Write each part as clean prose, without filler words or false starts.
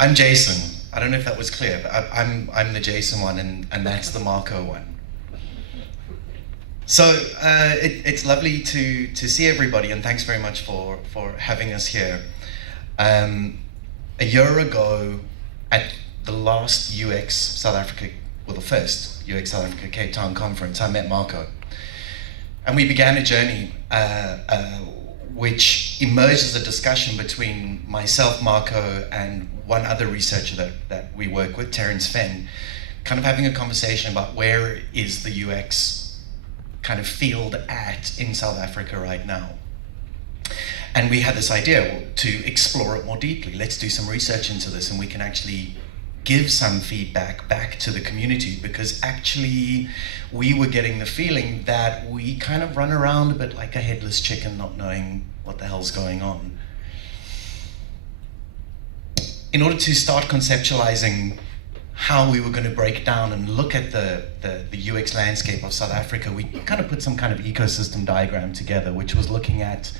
I'm Jason. I don't know if that was clear, but I'm the Jason one, and that's the Marco one. So it's lovely to see everybody, and thanks very much for having us here. A year ago, at the last UX South Africa, well, the first UX South Africa Cape Town conference, I met Marco. And we began a journey which emerged as a discussion between myself, Marco, and one other researcher that we work with, Terence Fenn, kind of having a conversation about where is the UX kind of field at in South Africa right now. And we had this idea to explore it more deeply. Let's do some research into this, and we can actually give some feedback back to the community, because actually we were getting the feeling that we kind of run around a bit like a headless chicken, not knowing what the hell's going on. In order to start conceptualizing how we were going to break down and look at the UX landscape of South Africa, we kind of put some kind of ecosystem diagram together, which was looking at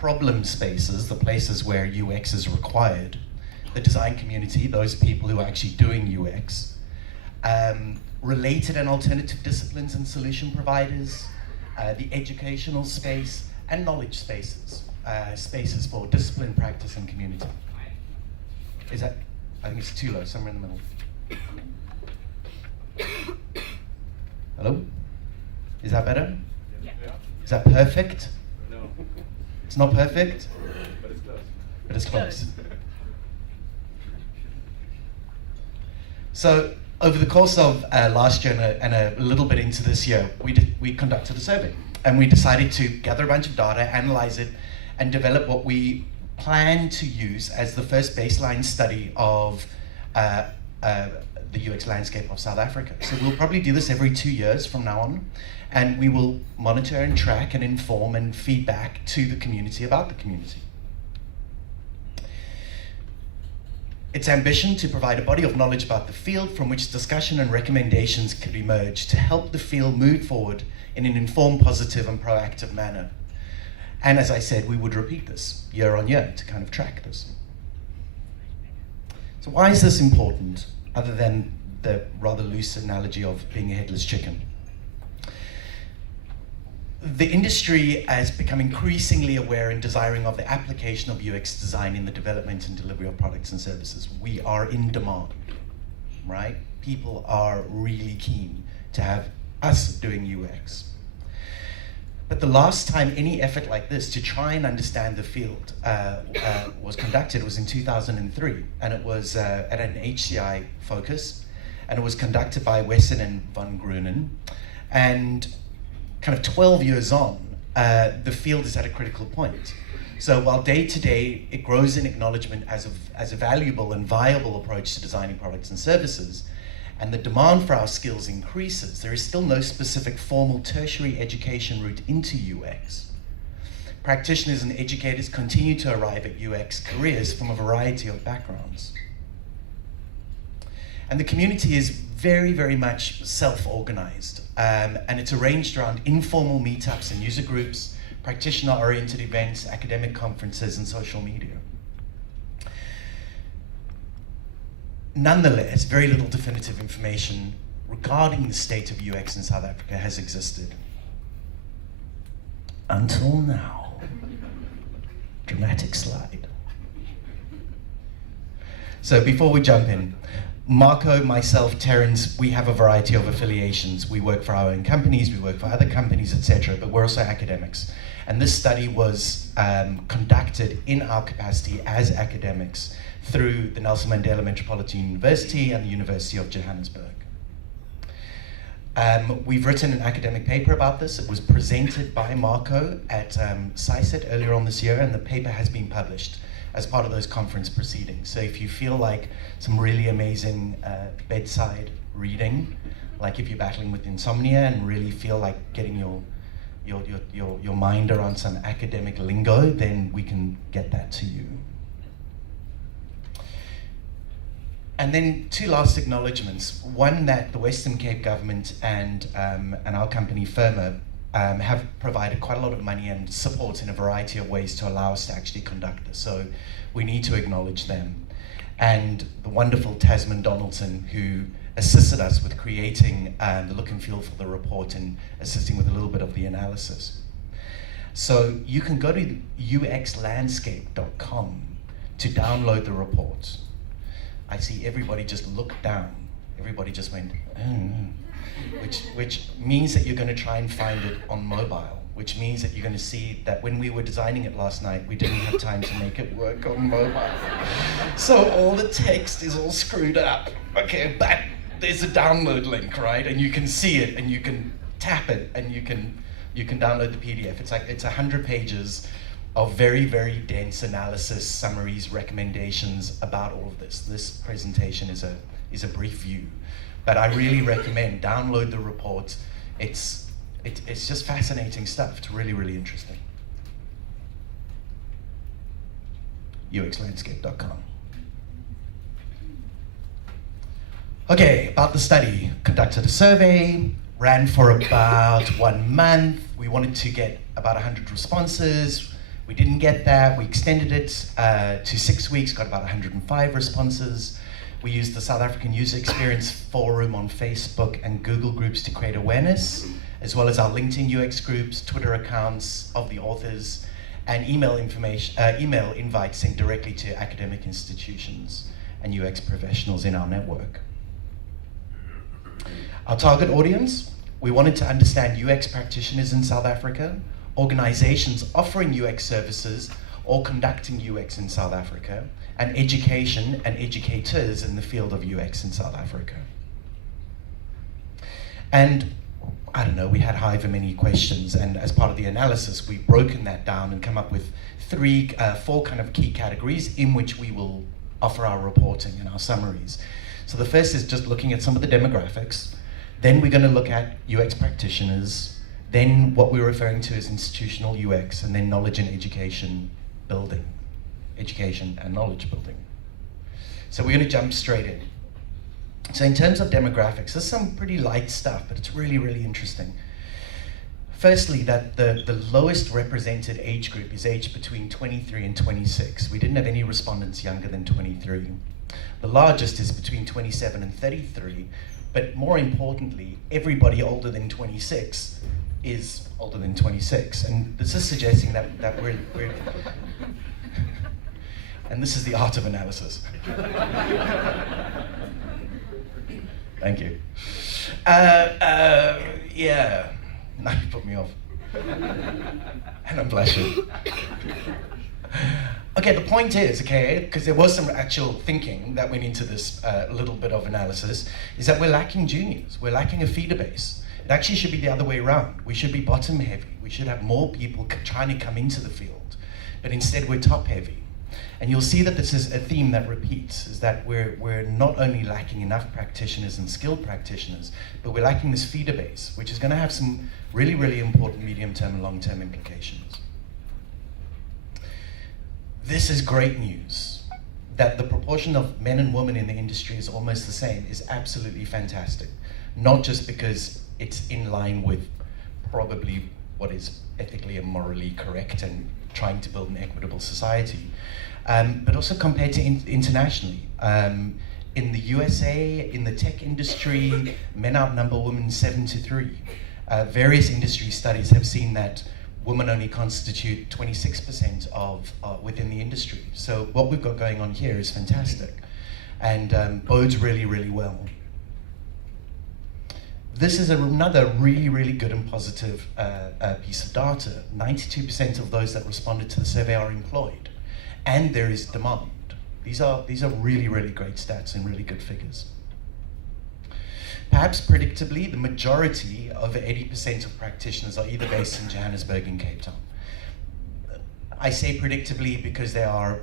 problem spaces, the places where UX is required, the design community, those people who are actually doing UX, related and alternative disciplines and solution providers, the educational space, and knowledge spaces, spaces for discipline, practice, and community. Is that, I think it's too low, somewhere in the middle. Hello? Is that better? Yeah. Is that perfect? No. It's not perfect? But it's close. But it's close. So, over the course of last year and a little bit into this year, we conducted a survey, and we decided to gather a bunch of data, analyze it, and develop what we plan to use as the first baseline study of the UX landscape of South Africa. So we'll probably do this every 2 years from now on, and we will monitor and track and inform and feedback to the community about the community. Its ambition to provide a body of knowledge about the field from which discussion and recommendations could emerge to help the field move forward in an informed, positive, and proactive manner. And as I said, we would repeat this year on year to kind of track this. So why is this important, other than the rather loose analogy of being a headless chicken? The industry has become increasingly aware and desiring of the application of UX design in the development and delivery of products and services. We are in demand, right? People are really keen to have us doing UX. But the last time any effort like this to try and understand the field was conducted was in 2003, and it was at an HCI focus, and it was conducted by Wesson and Van Grunen. And kind of 12 years on, the field is at a critical point. So while day to day it grows in acknowledgement as a valuable and viable approach to designing products and services, and the demand for our skills increases, there is still no specific formal tertiary education route into UX. Practitioners and educators continue to arrive at UX careers from a variety of backgrounds. And the community is very, very much self-organized, and it's arranged around informal meetups and user groups, practitioner-oriented events, academic conferences, and social media. Nonetheless, very little definitive information regarding the state of UX in South Africa has existed. Until now. Dramatic slide. So before we jump in, Marco, myself, Terence, we have a variety of affiliations. We work for our own companies, we work for other companies, etc., but we're also academics. And this study was conducted in our capacity as academics through the Nelson Mandela Metropolitan University and the University of Johannesburg. We've written an academic paper about this. It was presented by Marco at CISET earlier on this year, and the paper has been published as part of those conference proceedings. So if you feel like some really amazing bedside reading, like if you're battling with insomnia and really feel like getting your mind around some academic lingo, then we can get that to you. And then two last acknowledgements. One, that the Western Cape government and our company Firma have provided quite a lot of money and support in a variety of ways to allow us to actually conduct this. So we need to acknowledge them. and the wonderul Tasman Donaldson, who assisted us with creating the look and feel for the report and assisting with a little bit of the analysis. So you can go to uxlandscape.com to download the report. I see everybody just looked down. Everybody just went, which means that you're going to try and find it on mobile, which means that you're going to see that when we were designing it last night, we didn't have time to make it work on mobile. So all the text is all screwed up. Okay, but there's a download link, right? And you can see it, and you can tap it, and you can download the PDF. It's 100 pages of very, very dense analysis, summaries, recommendations about all of this. This presentation is a brief view, but I really recommend download the report. It's just fascinating stuff. It's really, really interesting. uxlandscape.com. Okay, about the study. Conducted a survey, ran for about 1 month. We wanted to get about 100 responses. We didn't get that. We extended it to 6 weeks, got about 105 responses. We used the South African User Experience Forum on Facebook and Google groups to create awareness, as well as our LinkedIn UX groups, Twitter accounts of the authors, and email invites sent directly to academic institutions and UX professionals in our network. Our target audience, we wanted to understand UX practitioners in South Africa, organizations offering UX services or conducting UX in South Africa, and education and educators in the field of UX in South Africa. And I don't know, we had however many questions, and as part of the analysis, we've broken that down and come up with four kind of key categories in which we will offer our reporting and our summaries. So the first is just looking at some of the demographics. Then we're going to look at UX practitioners, then what we're referring to as institutional UX, and then knowledge and education building, education and knowledge building. So we're going to jump straight in. So in terms of demographics, there's some pretty light stuff, but it's really, really interesting. Firstly, that the lowest represented age group is aged between 23 and 26. We didn't have any respondents younger than 23. The largest is between 27 and 33, but more importantly, everybody older than 26 is older than 26. And this is suggesting that we're and this is the art of analysis. Thank you. Yeah, now you put me off. And I'm blushing. Okay, the point is, okay, because there was some actual thinking that went into this little bit of analysis, is that we're lacking juniors. We're lacking a feeder base. It actually should be the other way around. We should be bottom heavy. We should have more people trying to come into the field, but instead we're top heavy. And you'll see that this is a theme that repeats, is that we're not only lacking enough practitioners and skilled practitioners, but we're lacking this feeder base, which is going to have some really, really important medium-term and long-term implications. This is great news. That the proportion of men and women in the industry is almost the same is absolutely fantastic. Not just because it's in line with probably what is ethically and morally correct and trying to build an equitable society, but also compared to internationally. In the USA, in the tech industry, men outnumber women 7-3. Various industry studies have seen that women only constitute 26% of within the industry. So what we've got going on here is fantastic, and bodes really, really well. This is another really, really good and positive piece of data. 92% of those that responded to the survey are employed, and there is demand. These are really, really great stats and really good figures. Perhaps predictably, the majority, over 80% of practitioners, are either based in Johannesburg and Cape Town. I say predictably because they are,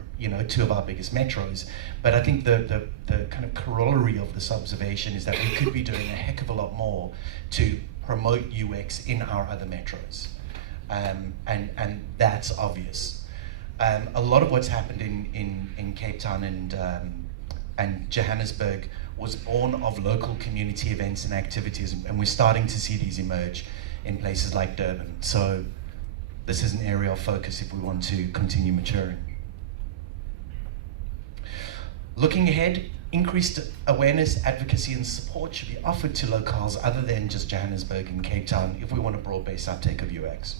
two of our biggest metros, but I think the kind of corollary of this observation is that we could be doing a heck of a lot more to promote UX in our other metros, and that's obvious. A lot of what's happened in Cape Town and Johannesburg was born of local community events and activities, and we're starting to see these emerge in places like Durban. So this is an area of focus if we want to continue maturing. Looking ahead, increased awareness, advocacy, and support should be offered to locales other than just Johannesburg and Cape Town if we want a broad-based uptake of UX.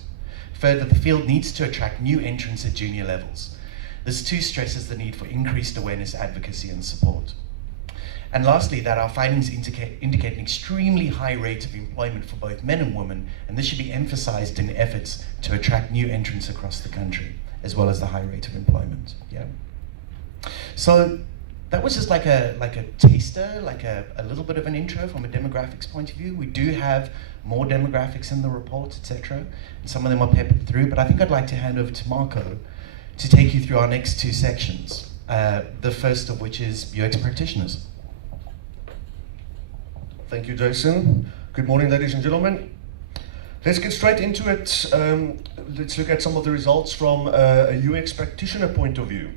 Further, the field needs to attract new entrants at junior levels. This too stresses the need for increased awareness, advocacy, and support. And lastly, that our findings indicate an extremely high rate of employment for both men and women, and this should be emphasized in efforts to attract new entrants across the country, as well as the high rate of employment. Yeah. So that was just like a taster, like a little bit of an intro from a demographics point of view. We do have more demographics in the report, etc. And some of them are peppered through, but I think I'd like to hand over to Marco to take you through our next two sections. The first of which is UX practitioners. Thank you, Jason. Good morning, ladies and gentlemen. Let's get straight into it. Let's look at some of the results from a UX practitioner point of view.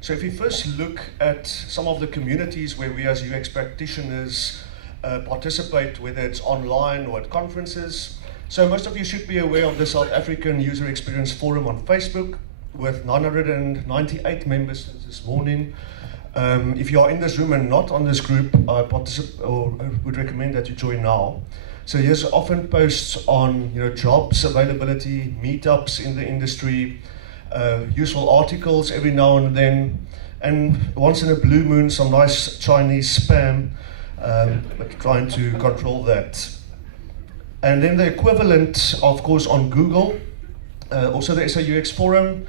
So if we first look at some of the communities where we as UX practitioners participate, whether it's online or at conferences. So most of you should be aware of the South African User Experience Forum on Facebook with 998 members since this morning. If you are in this room and not on this group, I would recommend that you join now. So here's often posts on jobs availability, meetups in the industry, useful articles every now and then, and once in a blue moon some nice Chinese spam, but trying to control that. And then the equivalent, of course, on Google, also the SAUX forum.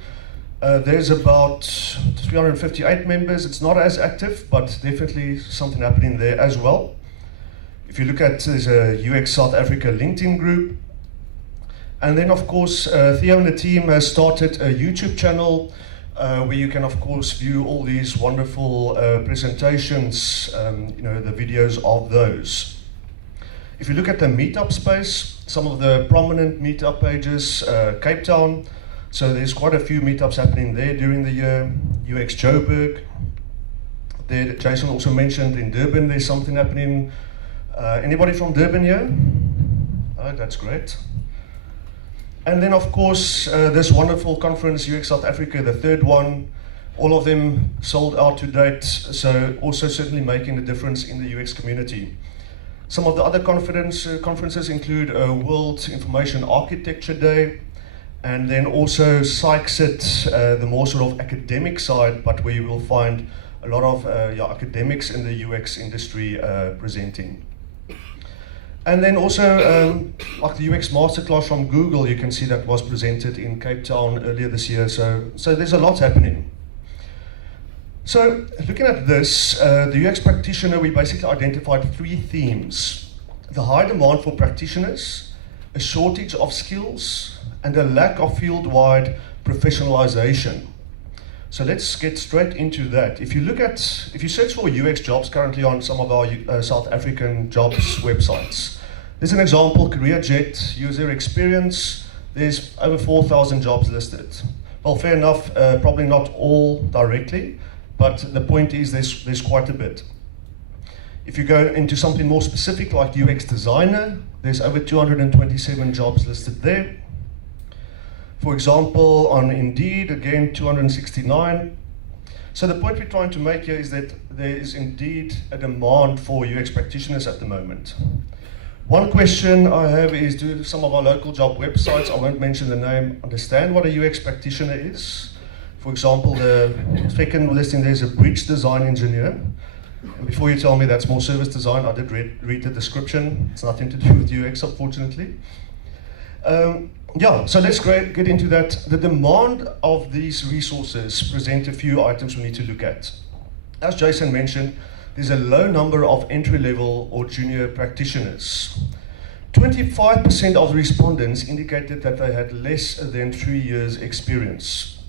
There's about 358 members. It's not as active, but definitely something happening there as well. If you look at, there's a UX South Africa LinkedIn group. And then, of course, Theo and the team has started a YouTube channel where you can, of course, view all these wonderful presentations, the videos of those. If you look at the meetup space, some of the prominent meetup pages, Cape Town. So there's quite a few meetups happening there during the year. UX Joburg. There, Jason also mentioned in Durban there's something happening. Anybody from Durban here? Oh, that's great. And then, of course, this wonderful conference, UX South Africa, the third one. All of them sold out to date, so also certainly making a difference in the UX community. Some of the other conferences include World Information Architecture Day, and then also PsychSit, the more sort of academic side, but where you will find a lot of academics in the UX industry presenting. And then also, like the UX Masterclass from Google, you can see that was presented in Cape Town earlier this year, so there's a lot happening. So looking at this, the UX practitioner, we basically identified three themes: the high demand for practitioners, a shortage of skills, and a lack of field-wide professionalization. So let's get straight into that. If you search for UX jobs currently on some of our South African jobs websites, there's an example, CareerJet, user experience, there's over 4,000 jobs listed. Well, fair enough, probably not all directly, but the point is there's quite a bit. If you go into something more specific like UX designer, there's over 227 jobs listed there. For example, on Indeed, again, 269. So the point we're trying to make here is that there is indeed a demand for UX practitioners at the moment. One question I have is, do some of our local job websites, I won't mention the name, understand what a UX practitioner is? For example, the second listing there is a bridge design engineer. And before you tell me that's more service design, I did read the description. It's nothing to do with UX, unfortunately. So let's get into that. The demand of these resources present a few items we need to look at. As Jason mentioned, there's a low number of entry-level or junior practitioners. 25% of the respondents indicated that they had less than 3 years experience.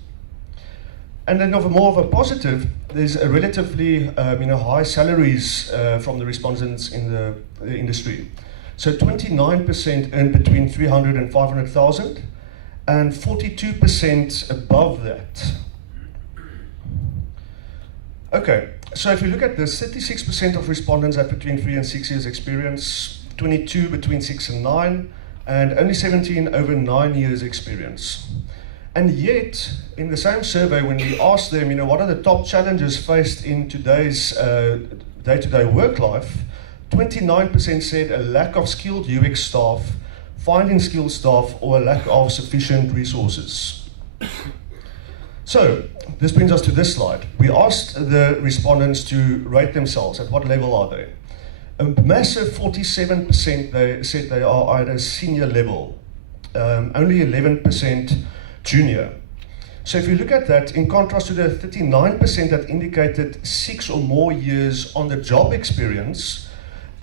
And then more of a positive, there's a relatively high salaries from the respondents in the industry. So 29% earn between 300 and 500,000, and 42% above that. Okay, so if you look at this, 36% of respondents have between 3 and 6 years experience, 22 between 6 and 9, and only 17 over 9 years experience. And yet, in the same survey, when we asked them, what are the top challenges faced in today's day-to-day work life, 29% said a lack of skilled UX staff, finding skilled staff, or a lack of sufficient resources. So, this brings us to this slide. We asked the respondents to rate themselves. At what level are they? A massive 47% they said they are at a senior level. Only 11% junior. So if you look at that, in contrast to the 39% that indicated 6 or more years on the job experience,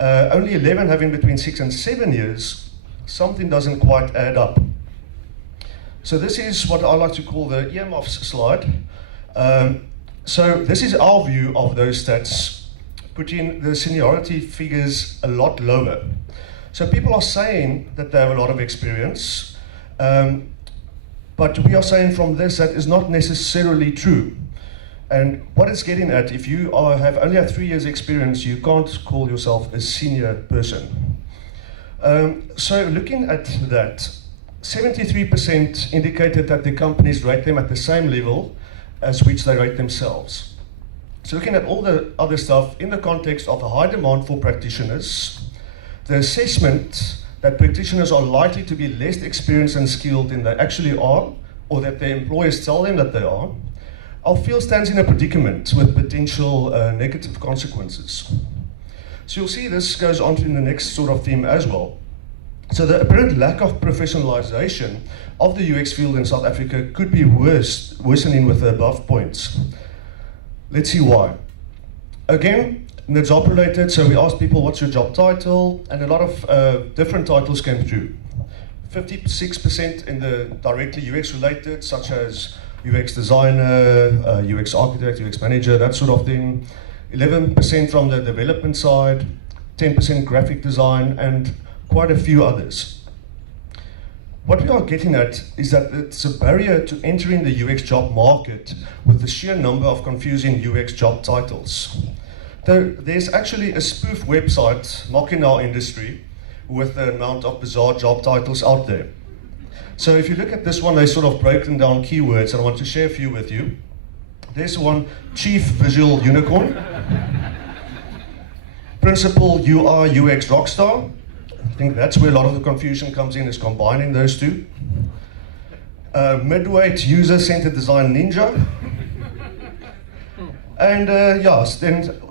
only 11 having between 6 and 7 years, something doesn't quite add up. So this is what I like to call the earmuffs slide. So this is our view of those stats, putting the seniority figures a lot lower. So people are saying that they have a lot of experience, but we are saying from this that is not necessarily true. And what it's getting at, if you have only had 3 years experience, you can't call yourself a senior person. So looking at that, 73% indicated that the companies rate them at the same level as which they rate themselves. So looking at all the other stuff in the context of a high demand for practitioners, the assessment that practitioners are likely to be less experienced and skilled than they actually are, or that their employers tell them that they are, our field stands in a predicament with potential negative consequences. So you'll see this goes on to the next sort of theme as well. So the apparent lack of professionalization of the UX field in South Africa could be worsening with the above points. Let's see why. Again, it's job related, so we asked people what's your job title, and a lot of different titles came through. 56% in the directly UX related, such as UX designer, UX architect, UX manager, that sort of thing. 11% from the development side, 10% graphic design, and quite a few others. What we are getting at is that it's a barrier to entering the UX job market with the sheer number of confusing UX job titles. There's actually a spoof website mocking our industry with the amount of bizarre job titles out there. So if you look at this one, they sort of broken down keywords, and I want to share a few with you. There's one, Chief Visual Unicorn, Principal UI UX Rockstar. I think that's where a lot of the confusion comes in, is combining those two. Midweight User-Centered Design Ninja. And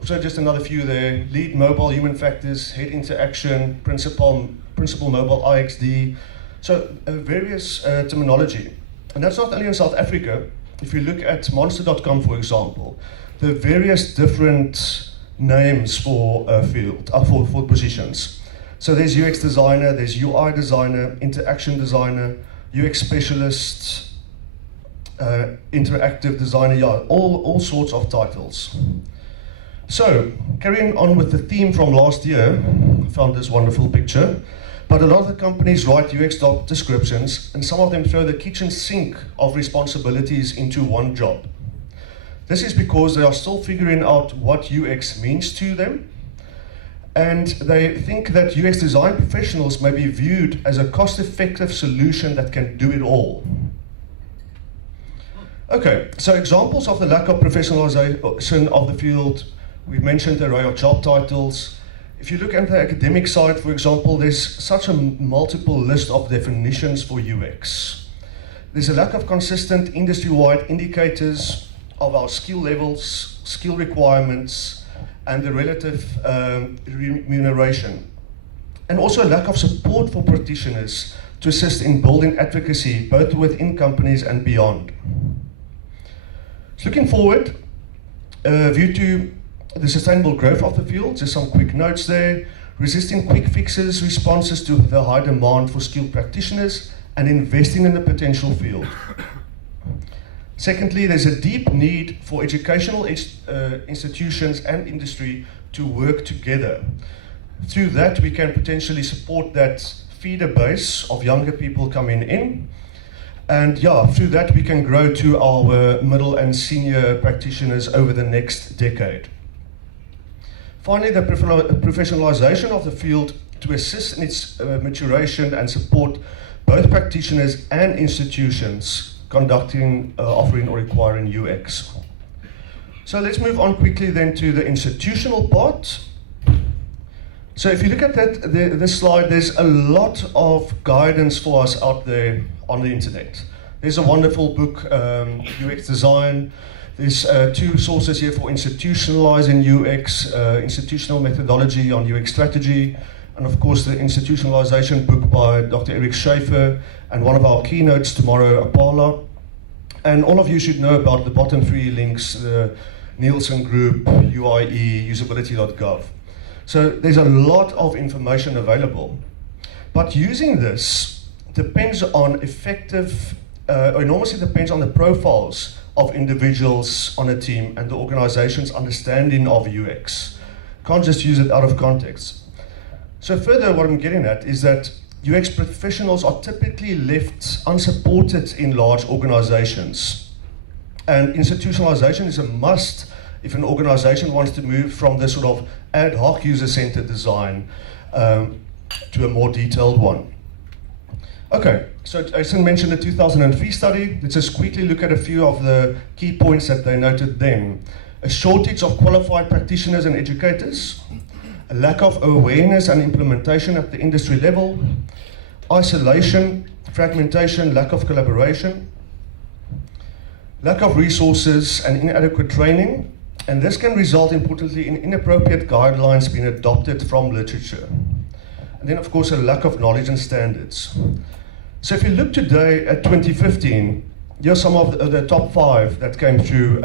so just another few there. Lead Mobile Human Factors, Head Interaction, Principal Mobile IXD. So various terminology. And that's not only in South Africa. If you look at monster.com, for example, there are various different names for field, for positions. So there's UX designer, there's UI designer, interaction designer, UX specialist, interactive designer, all sorts of titles. So, carrying on with the theme from last year, I found this wonderful picture. But a lot of the companies write UX job descriptions, and some of them throw the kitchen sink of responsibilities into one job. This is because they are still figuring out what UX means to them, and they think that UX design professionals may be viewed as a cost-effective solution that can do it all. Okay, so examples of the lack of professionalization of the field, we mentioned the array of job titles. If you look at the academic side, for example, there's such a multiple list of definitions for UX. There's a lack of consistent industry-wide indicators of our skill levels, skill requirements, and the relative remuneration. And also a lack of support for practitioners to assist in building advocacy, both within companies and beyond. So looking forward, view to the sustainable growth of the field, just some quick notes there. Resisting quick fixes, responses to the high demand for skilled practitioners, and investing in the potential field. Secondly, there's a deep need for educational institutions and industry to work together. Through that, we can potentially support that feeder base of younger people coming in. And through that, we can grow to our middle and senior practitioners over the next decade. Finally, the professionalization of the field to assist in its maturation and support both practitioners and institutions conducting, offering or requiring UX. So let's move on quickly then to the institutional part. So if you look at this slide, there's a lot of guidance for us out there on the internet. There's a wonderful book, UX Design. There's 2 sources here for institutionalizing UX, institutional methodology on UX strategy, and of course the institutionalization book by Dr. Eric Schaefer, and one of our keynotes tomorrow, Apala. And all of you should know about the bottom 3 links, the Nielsen Group, UIE, usability.gov. So there's a lot of information available. But using this depends on enormously depends on the profiles of individuals on a team and the organization's understanding of UX. Can't just use it out of context. So further, what I'm getting at is that UX professionals are typically left unsupported in large organizations. And institutionalization is a must if an organization wants to move from this sort of ad hoc user-centered design to a more detailed one. Okay, so Jason mentioned the 2003 study. Let's just quickly look at a few of the key points that they noted then. A shortage of qualified practitioners and educators, a lack of awareness and implementation at the industry level, isolation, fragmentation, lack of collaboration, lack of resources and inadequate training, and this can result importantly in inappropriate guidelines being adopted from literature. And then of course a lack of knowledge and standards. So if you look today at 2015, here's some of the top 5 that came through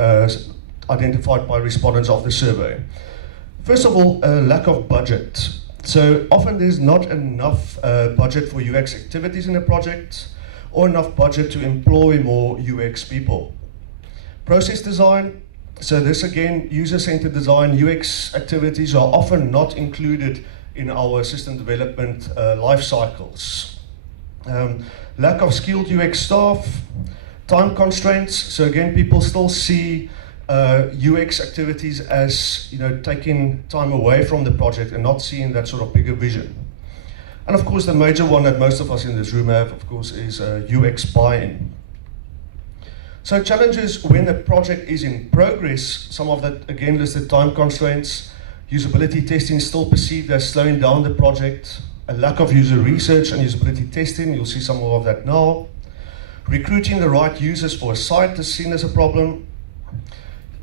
identified by respondents of the survey. First of all, a lack of budget. So often there's not enough budget for UX activities in a project or enough budget to employ more UX people. Process design. So this again, user-centered design, UX activities are often not included in our system development life cycles. Lack of skilled UX staff, time constraints. So again, people still see UX activities as taking time away from the project and not seeing that sort of bigger vision. And of course, the major one that most of us in this room have, of course, is UX buy-in. So challenges when the project is in progress, some of that again listed time constraints, usability testing still perceived as slowing down the project, a lack of user research and usability testing, you'll see some more of that now. Recruiting the right users for a site is seen as a problem.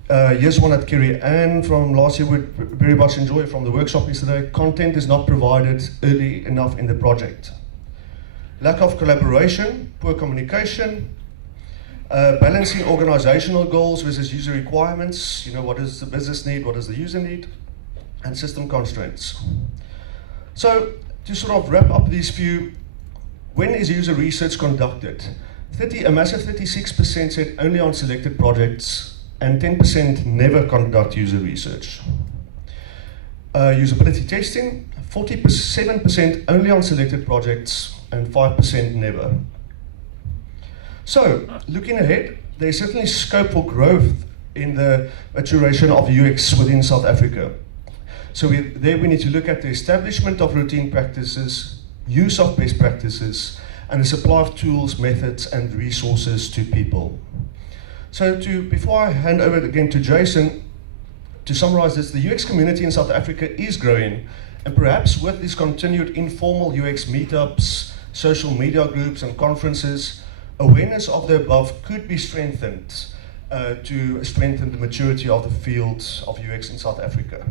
Here's one that Kerry Ann from last year would very much enjoy from the workshop yesterday. Content is not provided early enough in the project. Lack of collaboration, poor communication, balancing organizational goals versus user requirements. What does the business need, what does the user need? And system constraints. So to sort of wrap up these few, when is user research conducted? A massive 36% said only on selected projects, and 10% never conduct user research. Usability testing, 47% only on selected projects, and 5% never. So, looking ahead, there's certainly scope for growth in the maturation of UX within South Africa. So we need to look at the establishment of routine practices, use of best practices, and the supply of tools, methods, and resources to people. So before I hand over again to Jason, to summarize this, the UX community in South Africa is growing, and perhaps with these continued informal UX meetups, social media groups, and conferences, awareness of the above could be strengthened to strengthen the maturity of the field of UX in South Africa.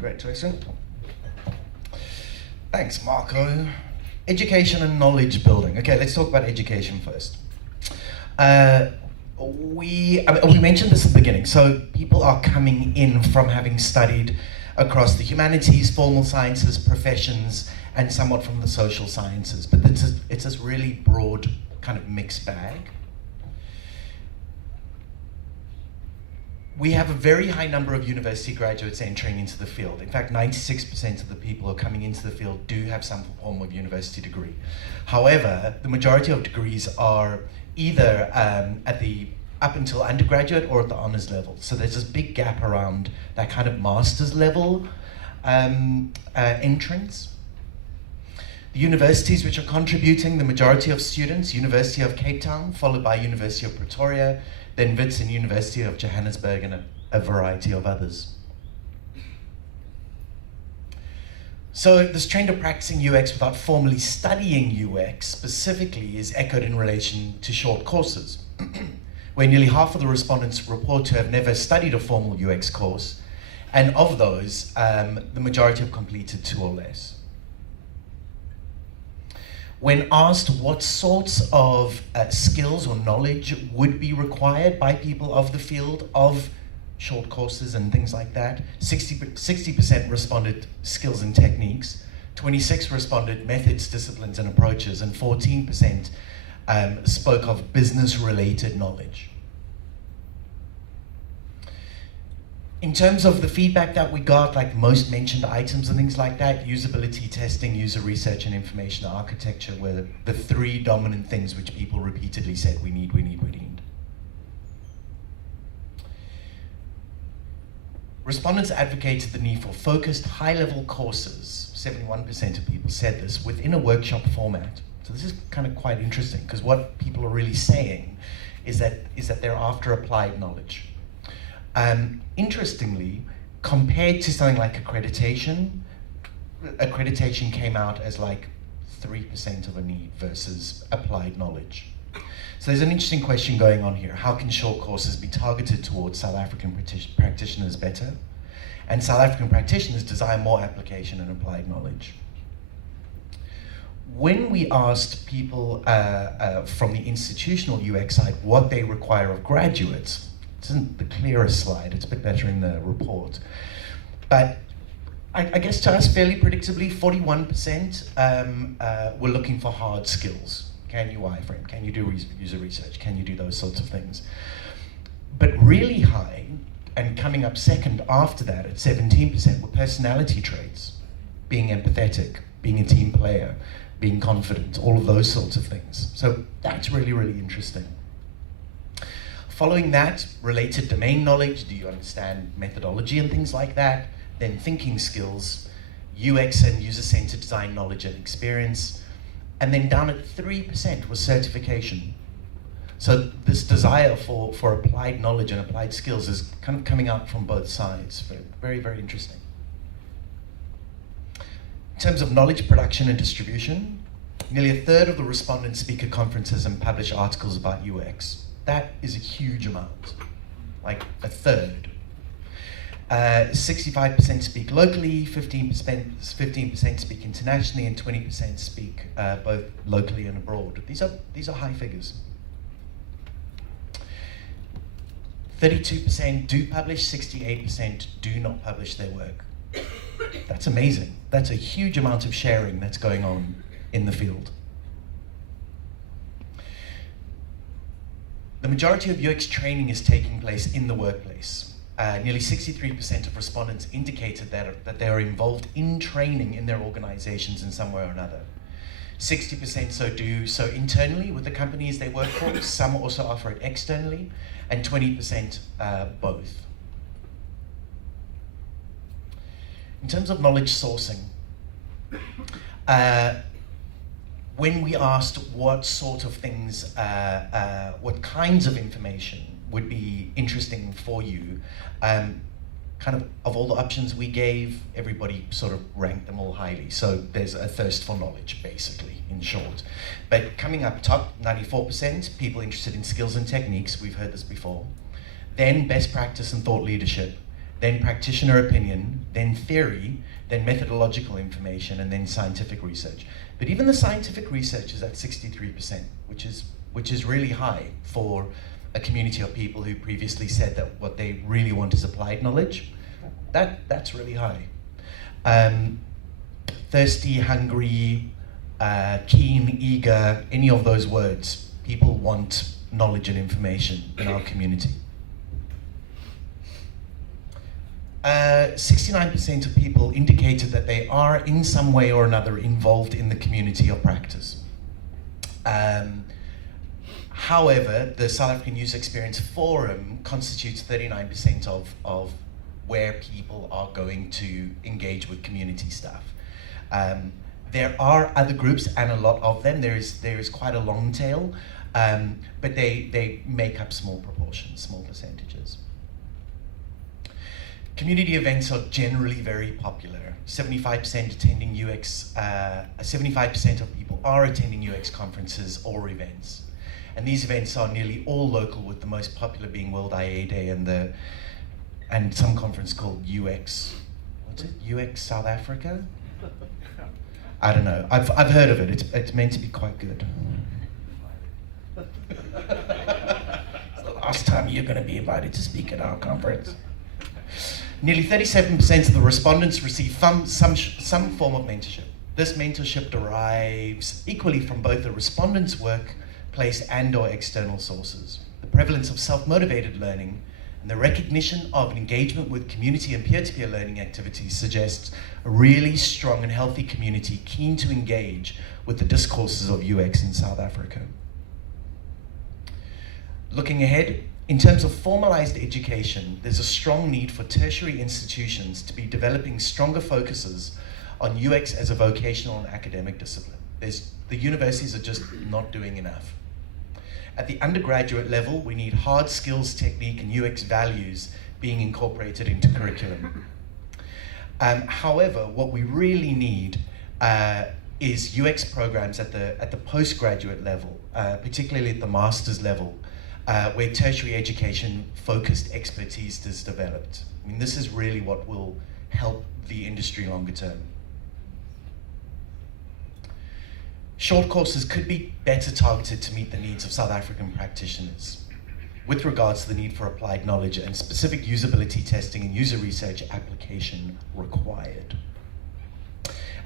Great, Jason. Thanks, Marco. Education and knowledge building. Okay, let's talk about education first. We mentioned this at the beginning. So people are coming in from having studied across the humanities, formal sciences, professions, and somewhat from the social sciences. But it's this really broad kind of mixed bag. We have a very high number of university graduates entering into the field. In fact, 96% of the people who are coming into the field do have some form of university degree. However, the majority of degrees are either at the up until undergraduate or at the honors level. So there's this big gap around that kind of master's level entrance. The universities which are contributing, the majority of students, University of Cape Town, followed by University of Pretoria, then Wits and University of Johannesburg, and a variety of others. So this trend of practicing UX without formally studying UX specifically is echoed in relation to short courses, where nearly half of the respondents report to have never studied a formal UX course, and of those, the majority have completed 2 or less. When asked what sorts of skills or knowledge would be required by people of the field of short courses and things like that, 60% responded skills and techniques, 26% responded methods, disciplines, and approaches, and 14% spoke of business-related knowledge. In terms of the feedback that we got, like most mentioned items and things like that, usability testing, user research, and information architecture were the 3 dominant things which people repeatedly said, we need. Respondents advocated the need for focused, high-level courses. 71% of people said this within a workshop format. So this is kind of quite interesting, because what people are really saying is that they're after applied knowledge. Interestingly, compared to something like accreditation came out as like 3% of a need versus applied knowledge. So there's an interesting question going on here. How can short courses be targeted towards South African practitioners better? And South African practitioners desire more application and applied knowledge. When we asked people from the institutional UX side what they require of graduates, it isn't the clearest slide, it's a bit better in the report. But I guess to us, fairly predictably, 41% were looking for hard skills. Can you wireframe? Can you do user research? Can you do those sorts of things? But really high, and coming up second after that at 17%, were personality traits. Being empathetic, being a team player, being confident, all of those sorts of things. So that's really, really interesting. Following that, related domain knowledge, do you understand methodology and things like that? Then thinking skills, UX and user-centered design knowledge and experience. And then down at 3% was certification. So this desire for applied knowledge and applied skills is kind of coming out from both sides. Very, very interesting. In terms of knowledge production and distribution, nearly a third of the respondents speak at conferences and publish articles about UX. That is a huge amount, like a third. 65% speak locally, 15% speak internationally, and 20% speak both locally and abroad. These are high figures. 32% do publish, 68% do not publish their work. That's amazing. That's a huge amount of sharing that's going on in the field. The majority of UX training is taking place in the workplace. Nearly 63% of respondents indicated that they are involved in training in their organizations in some way or another. 60% do so internally with the companies they work for. Some also offer it externally, and 20% both. In terms of knowledge sourcing, when we asked what sort of things, what kinds of information would be interesting for you, kind of all the options we gave, everybody sort of ranked them all highly. So there's a thirst for knowledge, basically, in short. But coming up top, 94%, people interested in skills and techniques, we've heard this before. Then best practice and thought leadership, then practitioner opinion, then theory, then methodological information, and then scientific research. But even the scientific research is at 63%, which is really high for a community of people who previously said that what they really want is applied knowledge. That's really high. Thirsty, hungry, keen, eager, any of those words, people want knowledge and information in our community. 69% of people indicated that they are in some way or another involved in the community of practice. However, the South African User Experience Forum constitutes 39% of where people are going to engage with community stuff. There are other groups, and a lot of them. There is quite a long tail, but they make up small proportions, small percentages. Community events are generally very popular. 75% attending UX, 75% of people are attending UX conferences or events. And these events are nearly all local, with the most popular being World IA Day and some conference called UX, what's it? UX South Africa? I don't know. I've heard of it. It's meant to be quite good. It's the last time you're going to be invited to speak at our conference. Nearly 37% of the respondents receive some form of mentorship. This mentorship derives equally from both the respondents' workplace and/or external sources. The prevalence of self-motivated learning and the recognition of an engagement with community and peer-to-peer learning activities suggests a really strong and healthy community keen to engage with the discourses of UX in South Africa. Looking ahead, in terms of formalized education, there's a strong need for tertiary institutions to be developing stronger focuses on UX as a vocational and academic discipline. The universities are just not doing enough. At the undergraduate level, we need hard skills, technique, and UX values being incorporated into curriculum. However, what we really need is UX programs at the postgraduate level, particularly at the master's level, where tertiary education focused expertise is developed. I mean, this is really what will help the industry longer term. Short courses could be better targeted to meet the needs of South African practitioners with regards to the need for applied knowledge and specific usability testing and user research application required.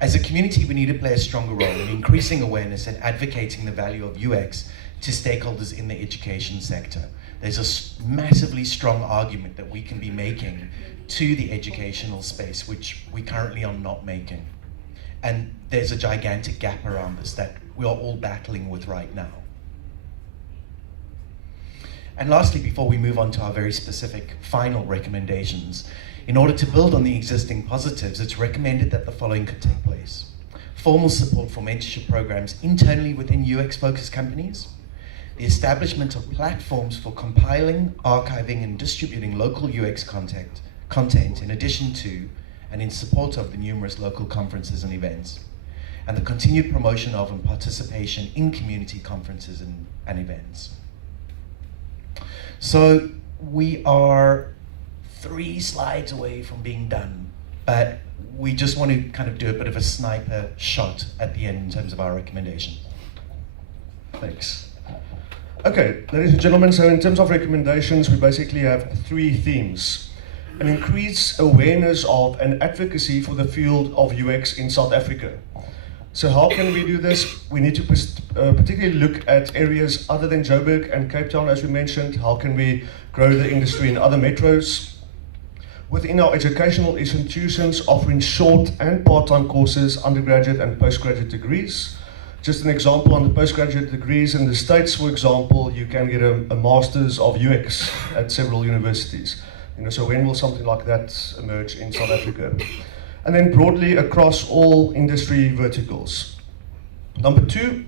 As a community, we need to play a stronger role in increasing awareness and advocating the value of UX to stakeholders in the education sector. There's a massively strong argument that we can be making to the educational space, which we currently are not making. And there's a gigantic gap around this that we are all battling with right now. And lastly, before we move on to our very specific final recommendations, in order to build on the existing positives, it's recommended that the following could take place. Formal support for mentorship programs internally within UX-focused companies, the establishment of platforms for compiling, archiving, and distributing local UX content in addition to and in support of the numerous local conferences and events, and the continued promotion of and participation in community conferences and events. So we are 3 slides away from being done, but we just want to kind of do a bit of a sniper shot at the end in terms of our recommendation. Thanks. Okay, ladies and gentlemen, so in terms of recommendations, we basically have 3 themes. An increased awareness of and advocacy for the field of UX in South Africa. So how can we do this? We need to particularly look at areas other than Joburg and Cape Town, as we mentioned. How can we grow the industry in other metros? Within our educational institutions, offering short and part-time courses, undergraduate and postgraduate degrees. Just an example on the postgraduate degrees in the States, for example, you can get a master's of UX at several universities. So when will something like that emerge in South Africa? And then broadly across all industry verticals. Number 2,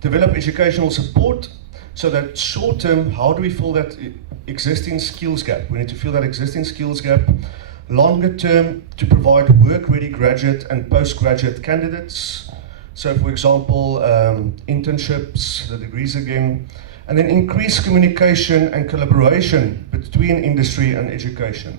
develop educational support so that short term, how do we fill that existing skills gap? We need to fill that existing skills gap. Longer term, to provide work-ready graduate and postgraduate candidates. So for example, internships, the degrees again, and then increase communication and collaboration between industry and education.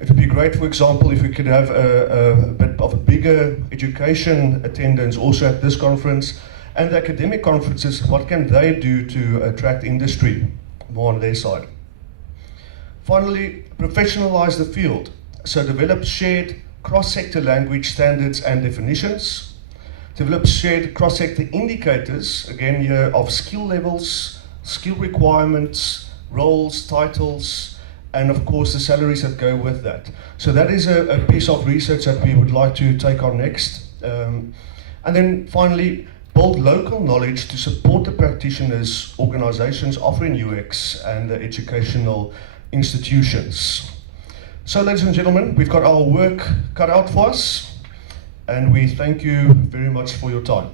It would be great, for example, if we could have a bit of a bigger education attendance also at this conference, and the academic conferences, what can they do to attract industry more on their side? Finally, professionalize the field. So develop shared cross-sector language standards and definitions. Develop shared cross-sector indicators, again here, of skill levels, skill requirements, roles, titles, and of course the salaries that go with that. So that is a piece of research that we would like to take on next. And then finally, build local knowledge to support the practitioners, organizations offering UX and the educational institutions. So ladies and gentlemen, we've got our work cut out for us. and we thank you very much for your time.